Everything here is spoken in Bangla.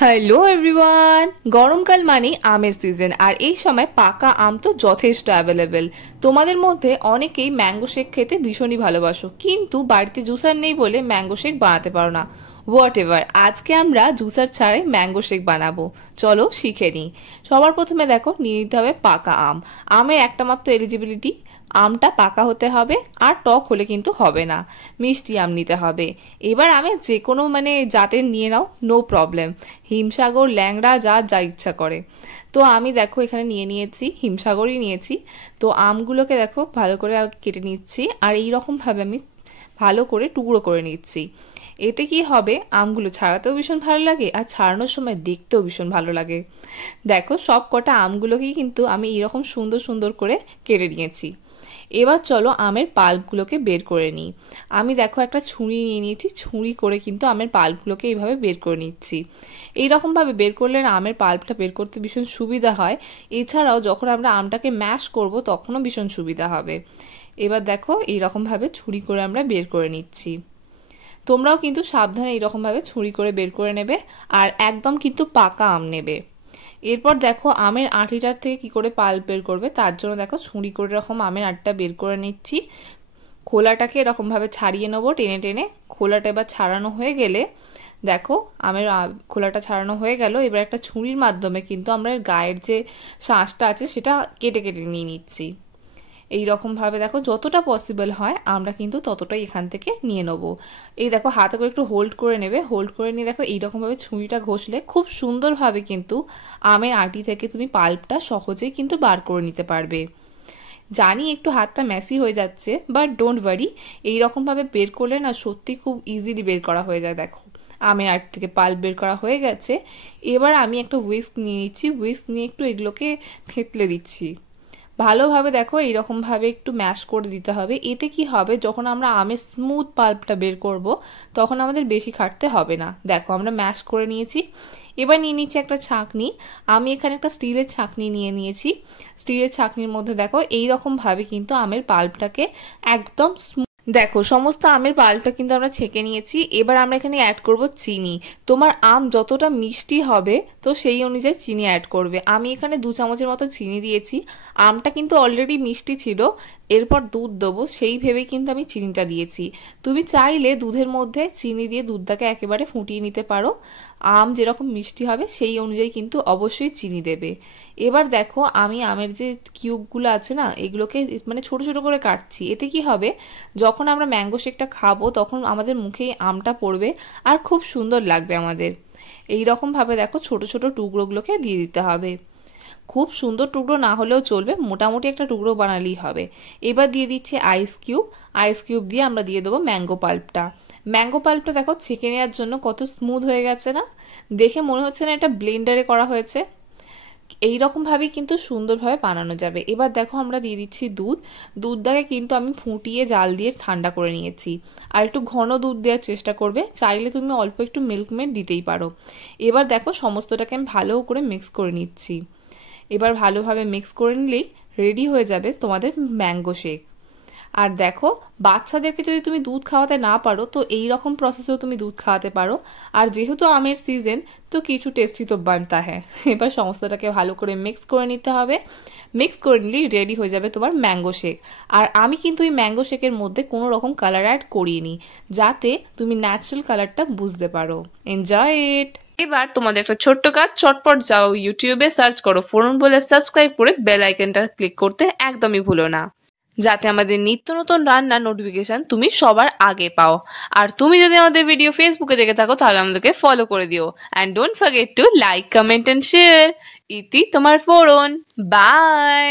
হ্যালো এভরিওয়ান, গরমকাল মানে আমের সিজন। আর এই সময় পাকা আম তো যথেষ্ট অ্যাভেলেবেল। তোমাদের মধ্যে অনেকেই ম্যাঙ্গো শেক খেতে ভীষণই ভালোবাসো, কিন্তু বাড়িতে জুসার নেই বলে ম্যাঙ্গো শেক বানাতে পারো না। হোয়াট এভার, আজকে আমরা জুসার ছাড়াই ম্যাঙ্গো শেক বানাবো। চলো শিখে নিই। সবার প্রথমে দেখো নিয়ে নিতে হবে পাকা আম। আমের একটা মাত্র এলিজিবিলিটি, আমটা পাকা হতে হবে, আর টক হলে কিন্তু হবে না। মিষ্টি আম নিতে হবে। এবার আমি যে কোনো জাতের নিয়ে নাও, নো প্রবলেম। হিমসাগর, ল্যাংড়া, যা যা ইচ্ছা করে। তো আমি দেখো এখানে নিয়ে নিয়েছি, হিমসাগরই নিয়েছি। তো আমগুলোকে দেখো ভালো করে কেটে নিচ্ছি, আর এইরকমভাবে আমি ভালো করে টুকরো করে নিচ্ছি। এতে কি হবে, আমগুলো ছাড়াতেও ভীষণ ভালো লাগে আর ছাড়ানোর সময় দেখতেও ভীষণ ভালো লাগে। দেখো সব কটা আমগুলোকেই কিন্তু আমি এরকম সুন্দর সুন্দর করে কেটে নিয়েছি। এবার চলো আমের পাল্পগুলোকে বের করে নিই। আমি দেখো একটা ছুরি নিয়ে নিয়েছি, ছুরি করে কিন্তু আমের পাল্পগুলোকে এইভাবে বের করে নিচ্ছি। এইরকমভাবে বের করলে না আমের পাল্পটা বের করতে ভীষণ সুবিধা হয়। এছাড়াও যখন আমরা আমটাকে ম্যাশ করব তখনও ভীষণ সুবিধা হবে। এবার দেখো এইরকমভাবে ছুরি করে আমরা বের করে নিচ্ছি। তোমরাও কিন্তু সাবধানে এইরকমভাবে ছুরি করে বের করে নেবে, আর একদম কিন্তু পাকা আম নেবে। এরপর দেখো আমের আঁটিটার থেকে কি করে পাল্প বের করবে, তার জন্য দেখো ছুরি করে এরকম আমের আঁটিটা বের করে নিচ্ছি। খোলাটাকে এরকমভাবে ছাড়িয়ে নেবো টেনে টেনে। খোলাটা এবার ছাড়ানো হয়ে গেলে দেখো আমের খোলাটা ছাড়ানো হয়ে গেল। এবার একটা ছুরির মাধ্যমে কিন্তু আমরা গায়ের যে শাঁসটা আছে সেটা কেটে কেটে নিয়ে নিচ্ছি। এইরকমভাবে দেখো যতটা পসিবল হয় আমরা কিন্তু ততটাই এখান থেকে নিয়ে নেব। এই দেখো হাতে করে একটু হোল্ড করে নেবে, হোল্ড করে নিয়ে দেখো এইরকমভাবে ছুরিটা ঘষলে খুব সুন্দরভাবে কিন্তু আমের আঁটি থেকে তুমি পাল্পটা সহজেই কিন্তু বার করে নিতে পারবে। জানি একটু হাতটা মেসি হয়ে যাচ্ছে, বাট ডোন্ট ওয়ারি, এইরকমভাবে বের করলে না সত্যি খুব ইজিলি বের করা হয়ে যায়। দেখো আমের আঁটি থেকে পাল্প বের করা হয়ে গেছে। এবার আমি একটা হুইস্ক নিয়ে নিচ্ছি, হুইস্ক নিয়ে একটু এগুলোকে থেতলে দিচ্ছি ভালোভাবে। দেখো এইরকমভাবে একটু ম্যাশ করে দিতে হবে। এতে কি হবে, যখন আমরা আমের স্মুথ পাল্পটা বের করব তখন আমাদের বেশি খাটতে হবে না। দেখো আমরা ম্যাশ করে নিয়েছি। এবার নিয়ে নিচ্ছি একটা ছাঁকনি। আমি এখানে একটা স্টিলের ছাঁকনি নিয়ে নিয়েছি। স্টিলের ছাঁকনির মধ্যে দেখো এইরকমভাবে কিন্তু আমের পাল্পটাকে একদম দেখো সমস্ত আমের পাল্পটা কিন্তু আমরা ছেঁকে নিয়েছি। এবার আমরা এখানে অ্যাড করব চিনি। তোমার আম যতটা মিষ্টি হবে তো সেই অনুযায়ী চিনি অ্যাড করবে। আমি এখানে 2 চামচের মতো চিনি দিয়েছি। আমটা কিন্তু অলরেডি মিষ্টি ছিল, এরপর দুধ দেবো সেই ভেবে কিন্তু আমি চিনিটা দিয়েছি। তুমি চাইলে দুধের মধ্যে চিনি দিয়ে দুধটাকে একেবারে ফুটিয়ে নিতে পারো। আম যেরকম মিষ্টি হবে সেই অনুযায়ী কিন্তু অবশ্যই চিনি দেবে। এবার দেখো আমি আমের যে কিউবগুলো আছে না এগুলোকে ছোট ছোট করে কাটছি। এতে কি হবে, যখন আমরা ম্যাঙ্গো শেকটা খাবো তখন আমাদের মুখে আমটা পড়বে আর খুব সুন্দর লাগবে আমাদের। এইরকমভাবে দেখো ছোট ছোট টুকরোগুলোকে দিয়ে দিতে হবে। খুব সুন্দর টুকরো না হলেও চলবে, মোটামুটি একটা টুকরো বানালেই হবে। এবার দিয়ে দিচ্ছি আইস কিউব। আইস কিউব দিয়ে আমরা দিয়ে দেবো ম্যাঙ্গো পাল্পটা। ম্যাঙ্গো পাল্পটা দেখো ছেঁকে নেওয়ার জন্য কত স্মুথ হয়ে গেছে না, দেখে মনে হচ্ছে না এটা ব্লেন্ডারে করা হয়েছে। এইরকমভাবেই কিন্তু সুন্দরভাবে বানানো যাবে। এবার দেখো আমরা দিয়ে দিচ্ছি দুধ। দুধটাকে কিন্তু আমি ফুটিয়ে জাল দিয়ে ঠান্ডা করে নিয়েছি। আর একটু ঘন দুধ দেওয়ার চেষ্টা করবে, চাইলে তুমি অল্প একটু মিল্ক মেড দিতেই পারো। এবার দেখো সমস্তটাকে আমি ভালো করে মিক্স করে নিচ্ছি। এবার ভালোভাবে মিক্স করে নিলেই রেডি হয়ে যাবে তোমাদের ম্যাঙ্গো শেক। আর দেখো বাচ্চাদেরকে যদি তুমি দুধ খাওয়াতে না পারো তো এই রকম প্রসেসেও তুমি দুধ খাওয়াতে পারো। আর যেহেতু আমের সিজন তো কিছু টেস্টি তো বানতা হ্যাঁ। এবার সমস্তটাকে ভালো করে মিক্স করে নিতে হবে। মিক্স করে নিলেই রেডি হয়ে যাবে তোমার ম্যাঙ্গো শেক। আর আমি কিন্তু এই ম্যাঙ্গো শেকের মধ্যে কোনো রকম কালার অ্যাড করিনি, যাতে তুমি ন্যাচারাল কালারটা বুঝতে পারো। Enjoy it. এবার তোমাদের একটা ছোট্ট কাজ, চটপট যাও ইউটিউবে সার্চ করো ফোরন বলে, সাবস্ক্রাইব করে বেল আইকনটা ক্লিক করতে একদমই ভুলো না, যাতে আমাদের নিত্য নতুন রান্নার নোটিফিকেশন তুমি সবার আগে পাও। আর তুমি যদি আমাদের ভিডিও ফেসবুকে দেখে থাকো তাহলে আমাদেরকে ফলো করে দিও। And don't forget to like, comment and share. ইতি তোমার ফোরন। বাই।